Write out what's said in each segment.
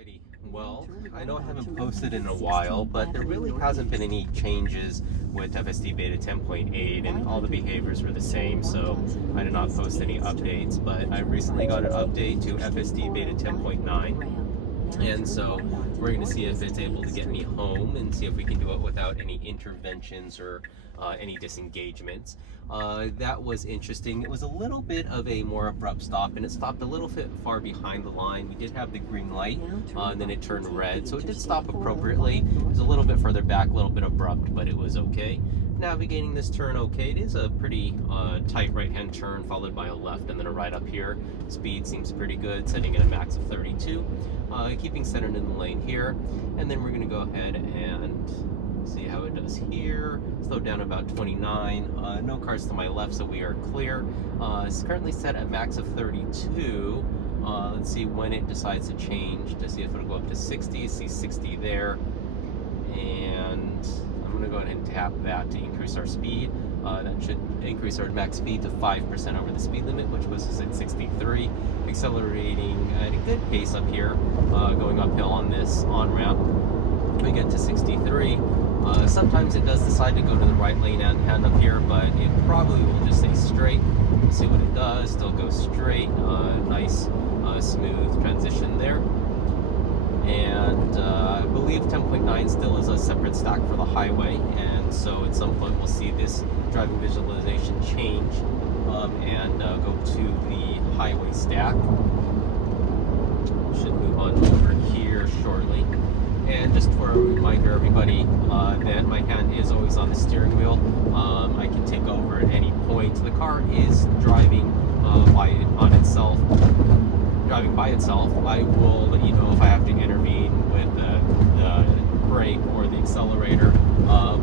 Alrighty, well, I know I haven't posted in a while, but there really hasn't been any changes with FSD Beta 10.8 and all the behaviors were the same, so I did not post any updates, but I recently got an update to FSD Beta 10.9. And so we're going to see if it's able to get me home and see if we can do it without any interventions or any disengagements. That was interesting. It was a little bit of a more abrupt stop, and it stopped a little bit far behind the line. We did have the green light, and then it turned red, so it did stop appropriately. It was a little bit further back, a little bit abrupt, but it was okay. Navigating this turn okay. It is a pretty tight right-hand turn followed by a left and then a right up here. Speed seems pretty good, setting at a max of 32. Keeping centered in the lane here, and then we're going to go ahead and see how it does here. Slow down about 29. No cars to my left, so we are clear. It's currently set at max of 32. Let's see when it decides to change to see if it'll go up to 60. See 60 there, and I'm going to go ahead and tap that to increase our speed. That should increase our max speed to 5% over the speed limit, which was at 63. Accelerating at a good pace up here, going uphill on this on-ramp. We get to 63. Sometimes it does decide to go to the right lane and hand up here, but it probably will just stay straight. We'll see what it does. Still goes straight. Nice, smooth transition there. And I believe 10.9 still is a separate stack for the highway, and so at some point we'll see this driving visualization change and go to the highway stack. Should move on over here shortly. And just for a reminder, everybody, that my hand is always on the steering wheel. I can take over at any point. The car is driving driving by itself. I will let you know if I have to intervene with the brake or the accelerator.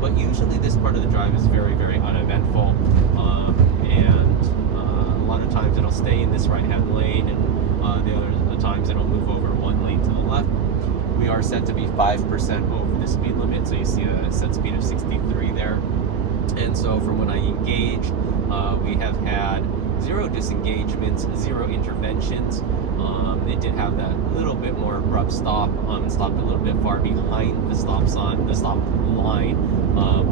But usually this part of the drive is very, very uneventful. And a lot of times it'll stay in this right-hand lane, and the other times it'll move over one lane to the left. We are set to be 5% over the speed limit, so you see a set speed of 63 there. And so from when I engage, we have had 0 disengagements, 0 interventions. It did have that little bit more abrupt stop, and stopped a little bit far behind the stop line,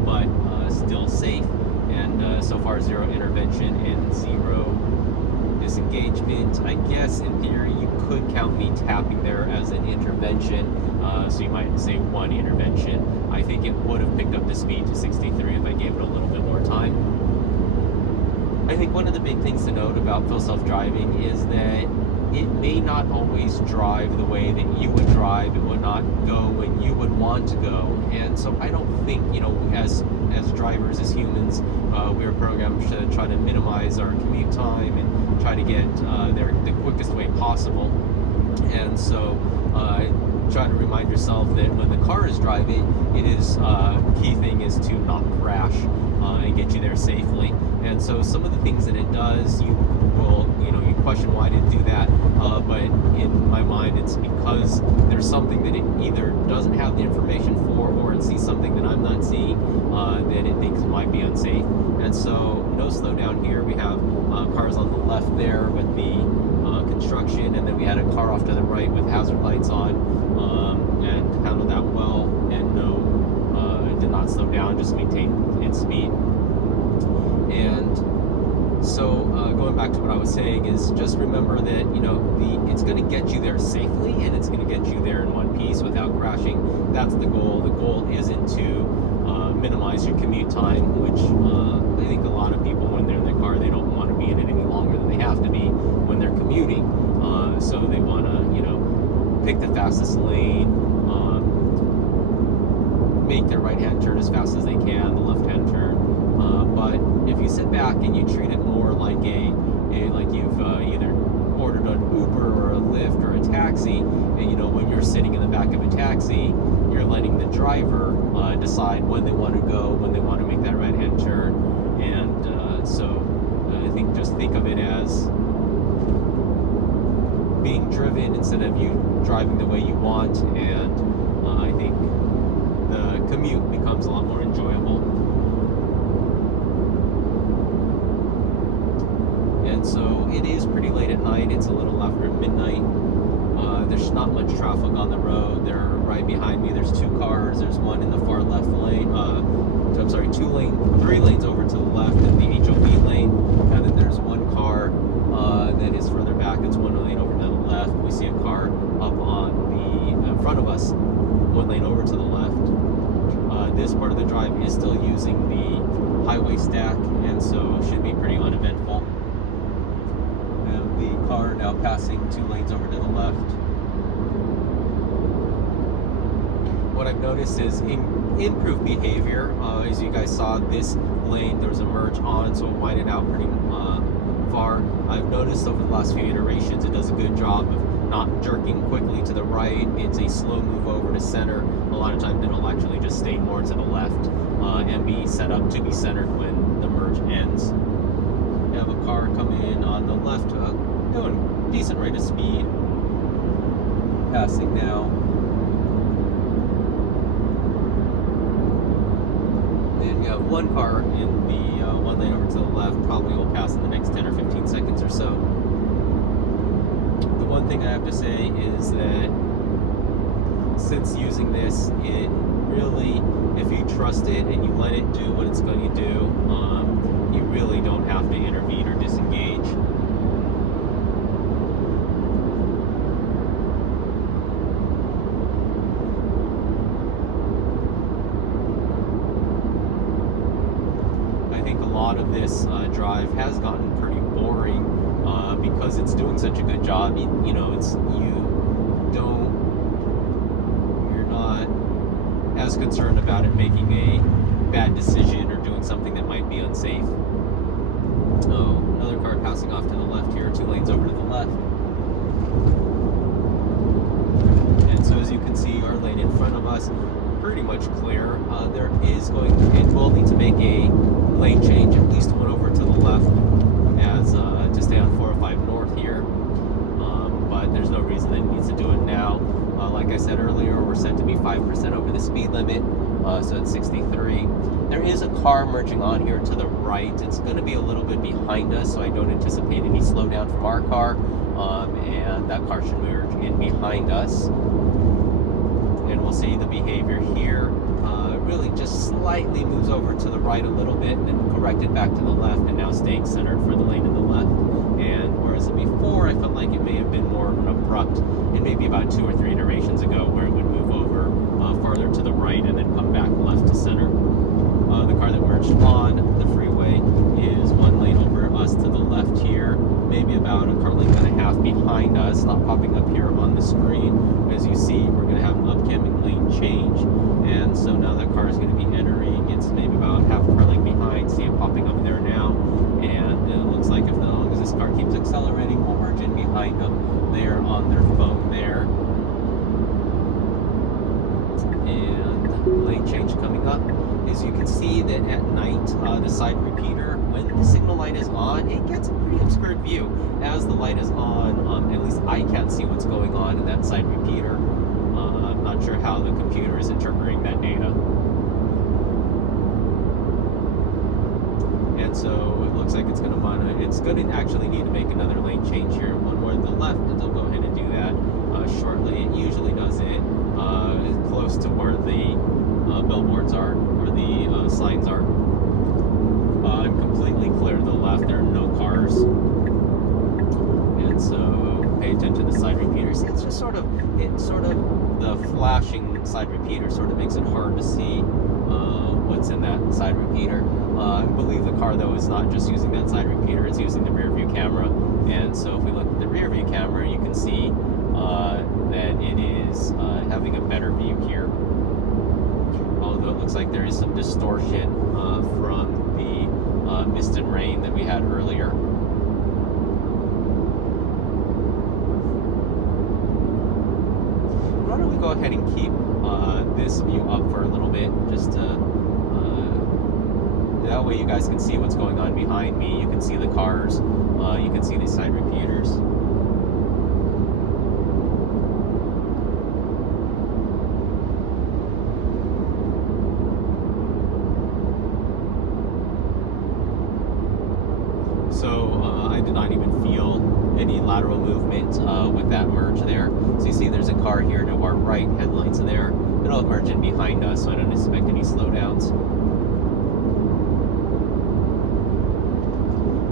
but still safe. And so far 0 intervention and 0 disengagement. I guess in theory you could count me tapping there as an intervention, so you might say 1 intervention. I think it would have picked up the speed to 63 if I gave it a little bit more time. I think one of the big things to note about full self-driving is that it may not always drive the way that you would drive. It would not go when you would want to go. And so I don't think, as drivers, as humans, we are programmed to try to minimize our commute time and try to get there the quickest way possible. And so try to remind yourself that when the car is driving, it is key thing is to not crash and get you there safely. And so some of the things that it does, you question why did it do that, but in my mind it's because there's something that it either doesn't have the information for, or it sees something that I'm not seeing that it thinks might be unsafe. And so no slowdown here. We have cars on the left there with the construction, and then we had a car off to the right with hazard lights on, and handled that well, and it did not slow down, just maintained its speed. And so going back to what I was saying is just remember that it's going to get you there safely, and it's going to get you there in one piece without crashing. That's the goal. The goal isn't to minimize your commute time, which I think a lot of people, when they're in their car, they don't want to be in it any longer than they have to be when they're commuting. So they want to pick the fastest lane, make their right-hand turn as fast as they can, the left-hand turn. But if you sit back and you treat it more like like you've either ordered an Uber or a Lyft or a taxi, and when you're sitting in the back of a taxi, you're letting the driver decide when they want to go, when they want to make that right-hand turn. And so I think just think of it as being driven instead of you driving the way you want, and I think the commute becomes a lot more enjoyable. And so it is pretty late at night. It's a little after midnight. There's not much traffic on the road. They're right behind me. There's 2 cars. There's one in the far left lane. I'm sorry, 3 lanes over to the left in the HOV lane, and then there's 1 car that is further back. It's 1 lane over to the left. We see a car up on the in front of us, 1 lane over to the left. This part of the drive is still using the highway stack, and so it should be pretty uneventful. And the car now passing 2 lanes over to the left. What I've noticed is improved behavior. As you guys saw, this lane, there was a merge on, so it widened out pretty far. I've noticed over the last few iterations, it does a good job of not jerking quickly to the right. It's a slow move over to center. A lot of times it'll actually just stay more to the left and be set up to be centered when the merge ends. We have a car coming in on the left, doing decent rate of speed, passing now. Then you have 1 car in the 1 lane over to the left, probably will pass in the next 10 or 15 seconds or so. The one thing I have to say is that since using this, it really, if you trust it and you let it do what it's going to do, you really don't have to intervene or disengage. I think a lot of this drive has gotten pretty boring because it's doing such a good job. You know, you're not as concerned about it making a bad decision or doing something that might be unsafe. Oh, another car passing off to the left here, 2 lanes over to the left. And so as you can see, our lane in front of us, pretty much clear. It will need to make a lane change, at least 1 over to the left, as to stay on 405 north here. But there's no reason that it needs to do it now. Like I said earlier, we're set to be 5% over the speed limit, so it's 63. There is a car merging on here to the right. It's going to be a little bit behind us, so I don't anticipate any slowdown from our car, and that car should merge in behind us. And we'll see the behavior here really just slightly moves over to the right a little bit, then corrected back to the left, and now staying centered for the lane in the left. And whereas before I felt like it may have been more of an abrupt, and maybe about 2 or 3 iterations ago, where it would move over farther to the right and then come back left to center. The car that merged on the freeway is 1 lane over us to the left here, maybe about a car length and a half behind us, not popping up here on the screen. As you see, we're going to have an upcoming lane change, and so now that car is going to be entering. It's maybe about half a car length behind. See it popping up there now, and it looks like if as long as this car keeps accelerating, we'll merge in behind them. They're on their phone there, and lane change coming up. As you can see that at night, the side repeater, when the signal light is on, it gets a pretty obscured view. As the light is on, at least I can't see what's going on in that side repeater. I'm not sure how the computer is interpreting that data. And so it looks like it's going to actually need to make another lane change here. 1 more to the left, and they'll go ahead and do that shortly. It usually does it close to where the billboards are, or the signs are. I'm completely clear to the left. There are no cars, and so pay attention to the side repeaters. It's just sort of the flashing side repeater sort of makes it hard to see what's in that side repeater. I believe the car though is not just using that side repeater; it's using the rear view camera. And so if we look at the rear view camera, you can see that it is having a better view here. Although it looks like there is some distortion from the mist and rain that we had earlier. Why don't we go ahead and keep this view up for a little bit, just to that way you guys can see what's going on behind me. You can see the cars, you can see these side repeaters. So I did not even feel any lateral movement with that merge there. So you see there's a car here to our right, headlights there. It'll merge in behind us, so I don't expect any slowdowns.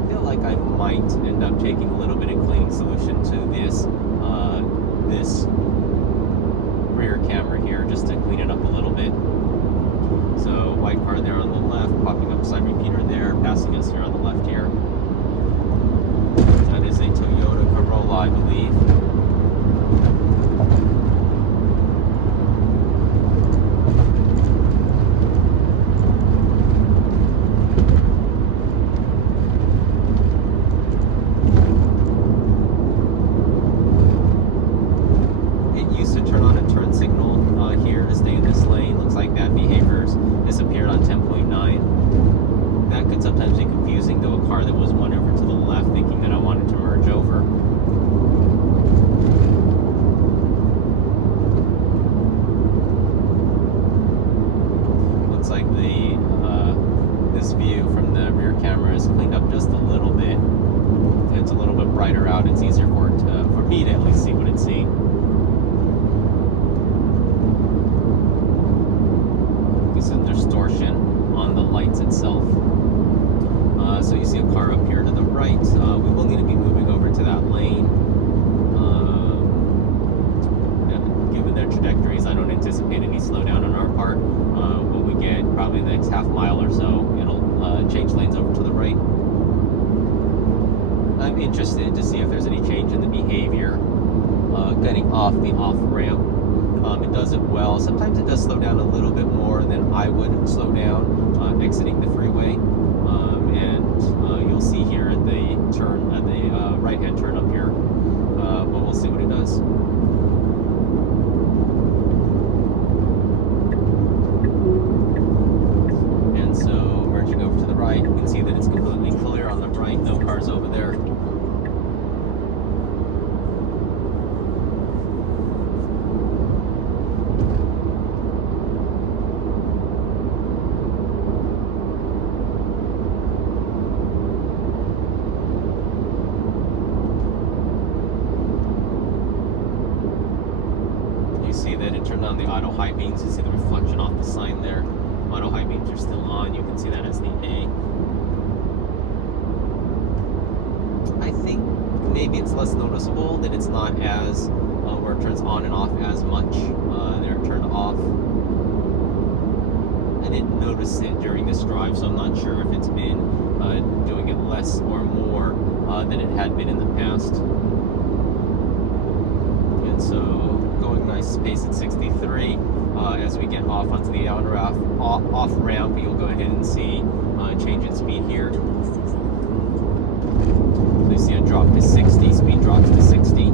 I feel like I might end up taking a little bit of cleaning solution to this rear camera here, just to clean it up a little bit. So white car there on the left, popping up side repeater there, passing us here on the left here. That is a Toyota Corolla, I believe. It used to turn on a turn signal here to stay in this lane. Looks like that behavior's disappeared on 10.9. That could sometimes be confusing, though. A car that was one over to the left thinking that I wanted to merge over. Looks like this view from the rear camera is cleaned up just a little bit. It's a little bit brighter out. It's easier for me to at least see what it's seeing. Some distortion on the lights itself. So you see a car up here to the right. We will need to be moving over to that lane. Given their trajectories, I don't anticipate any slowdown on our part. When we get probably the next half mile or so, it'll change lanes over to the right. I'm interested to see if there's any change in the behavior getting off the off-ramp. It does it well. Sometimes it does slow down a little bit more than I would slow down exiting the freeway. And you'll see here at the turn, at the right-hand turn up here, but we'll see what it does. And so merging over to the right, you can see that it's completely clear on the right, no cars over there. You see that it turned on the auto high beams. You see the reflection off the sign there. Auto high beams are still on. You can see that as the A. I think maybe it's less noticeable that it's not as where it turns on and off as much. They're turned off. I didn't notice it during this drive, so I'm not sure if it's been doing it less or more than it had been in the past. And so going nice pace at 63. As we get off onto the outer off ramp, you'll go ahead and see a change in speed here. So you see a drop to 60, speed drops to 60.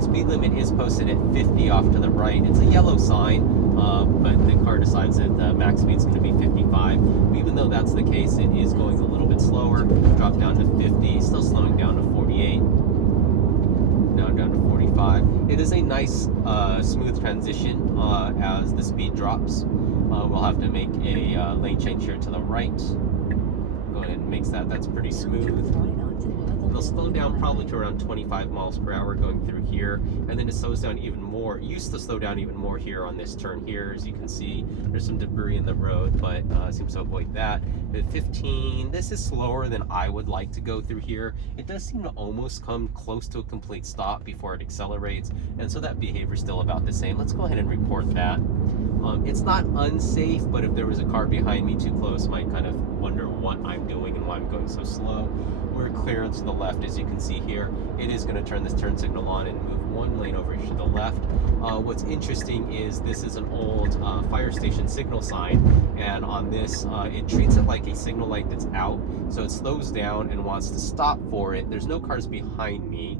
Speed limit is posted at 50 off to the right. It's a yellow sign, but the car decides that the max speed is going to be 55. Even though that's the case, it is going a little bit slower. Drop down to 50, still slowing down to 48. Now down to 45. It is a nice smooth transition as the speed drops. We'll have to make a lane change here to the right. Go ahead and make that. That's pretty smooth. It'll slow down probably to around 25 miles per hour going through here, and then it slows down even more. It used to slow down even more here on this turn here. As you can see, there's some debris in the road, but seems to avoid that. At 15, this is slower than I would like to go through here. It does seem to almost come close to a complete stop before it accelerates, and so that behavior is still about the same. Let's go ahead and report that. It's not unsafe, but if there was a car behind me too close, might kind of wonder what I'm doing and why I'm going so slow. We're clear to the left, as you can see here. It is going to turn this turn signal on and move one lane over to the left. What's interesting is this is an old fire station signal sign, and on this, it treats it like a signal light that's out, so it slows down and wants to stop for it. There's no cars behind me.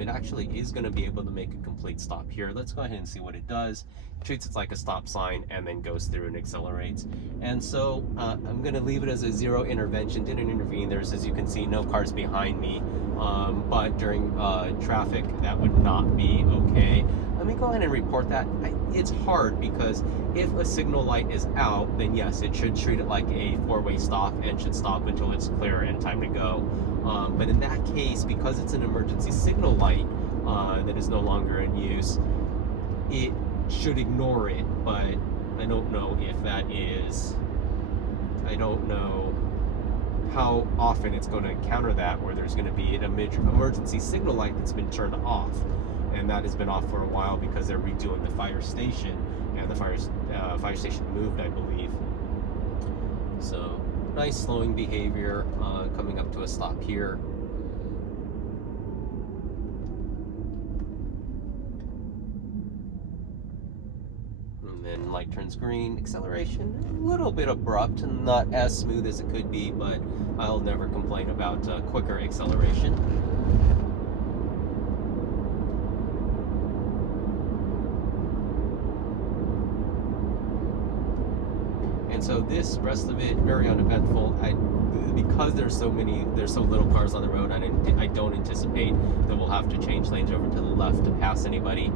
It actually is going to be able to make a complete stop here. Let's go ahead and see what it does. It treats it like a stop sign and then goes through and accelerates. And so I'm going to leave it as a zero intervention. Didn't intervene. There's, as you can see, no cars behind me. But during traffic, that would not be okay. let me go ahead and report that. It's hard because if a signal light is out, then yes, it should treat it like a four-way stop and should stop until it's clear and time to go. But in that case, because it's an emergency signal light that is no longer in use, it should ignore it. But I don't know if that is, I don't know how often it's going to encounter that, where there's going to be an emergency signal light that's been turned off, and that has been off for a while because they're redoing the fire station, and the fire station moved, I believe. So nice slowing behavior, coming up to a stop here. And then light turns green. Acceleration a little bit abrupt and not as smooth as it could be, but I'll never complain about quicker acceleration. And so this rest of it, very uneventful. Because there's so little cars on the road, I don't anticipate that we'll have to change lanes over to the left to pass anybody.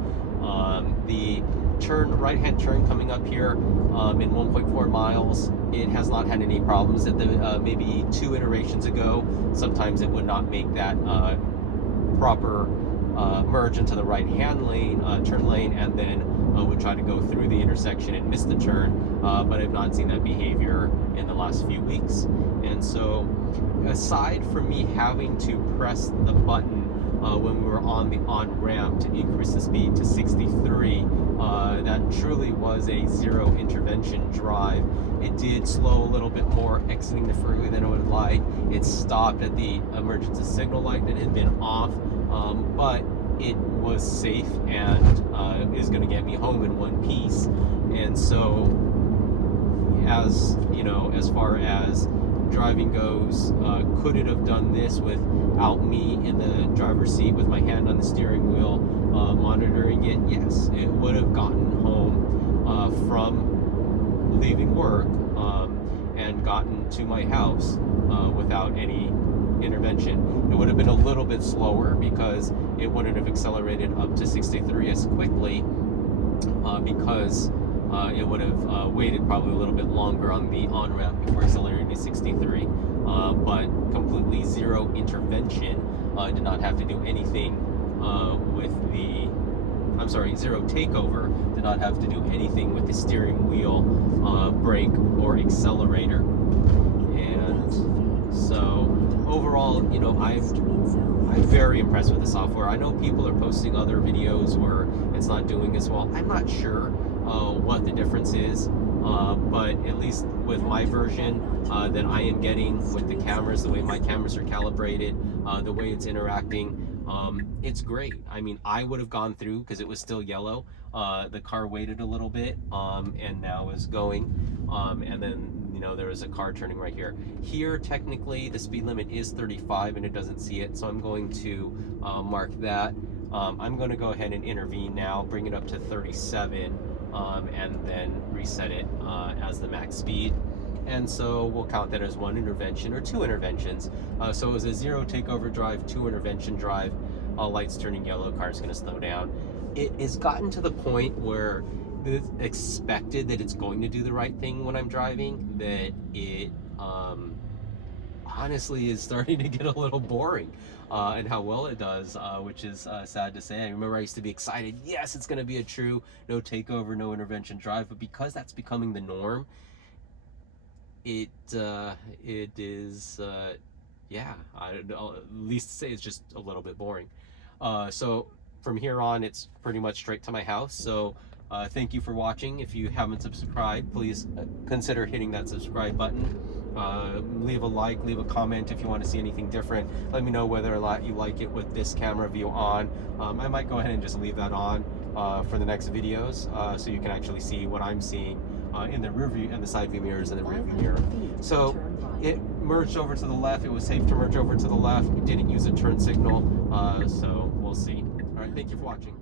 The right-hand turn coming up here in 1.4 miles, it has not had any problems. At the maybe 2 iterations ago, sometimes it would not make that proper merge into the right-hand lane, turn lane, and then would try to go through the intersection and miss the turn, but I've not seen that behavior in the last few weeks. And so, aside from me having to press the button when we were on the on-ramp to increase the speed to 63, that truly was a zero intervention drive. It did slow a little bit more exiting the freeway than I would like. It stopped at the emergency signal light that had been off, but it was safe and is going to get me home in one piece. And so, as you know, as far as driving goes, could it have done this without me in the driver's seat with my hand on the steering wheel monitoring it? Yes, it would have gotten home from leaving work and gotten to my house without any intervention. It would have been a little bit slower because it wouldn't have accelerated up to 63 as quickly because it would have waited probably a little bit longer on the on-ramp before accelerating to 63, but completely zero intervention. Did not have to do anything zero takeover. Did not have to do anything with the steering wheel, brake, or accelerator. And so overall, you know, I'm very impressed with the software. I know people are posting other videos where it's not doing as well. I'm not sure what the difference is, but at least with my version that I am getting with the cameras, the way my cameras are calibrated, the way it's interacting, it's great. I mean, I would have gone through because it was still yellow. The car waited a little bit and now is going, and then, you know, there was a car turning right here. Here, technically, the speed limit is 35 and it doesn't see it, so I'm going to mark that. I'm going to go ahead and intervene now, bring it up to 37, and then reset it as the max speed. And so we'll count that as 1 intervention or 2 interventions. So it was a zero takeover drive, 2 intervention drive, lights turning yellow, car's going to slow down. It has gotten to the point where it's expected that it's going to do the right thing when I'm driving, that it honestly is starting to get a little boring and how well it does, which is sad to say. I remember I used to be excited, yes, it's going to be a true no takeover, no intervention drive, but because that's becoming the norm, it is, yeah, at least say it's just a little bit boring. So from here on, it's pretty much straight to my house. So thank you for watching. If you haven't subscribed, please consider hitting that subscribe button. Leave a like, leave a comment if you want to see anything different. Let me know whether or not you like it with this camera view on. I might go ahead and just leave that on for the next videos, so you can actually see what I'm seeing in the rear view and the side view mirrors and the rear view mirror. So it merged over to the left. It was safe to merge over to the left. It didn't use a turn signal, so we'll see. All right, thank you for watching.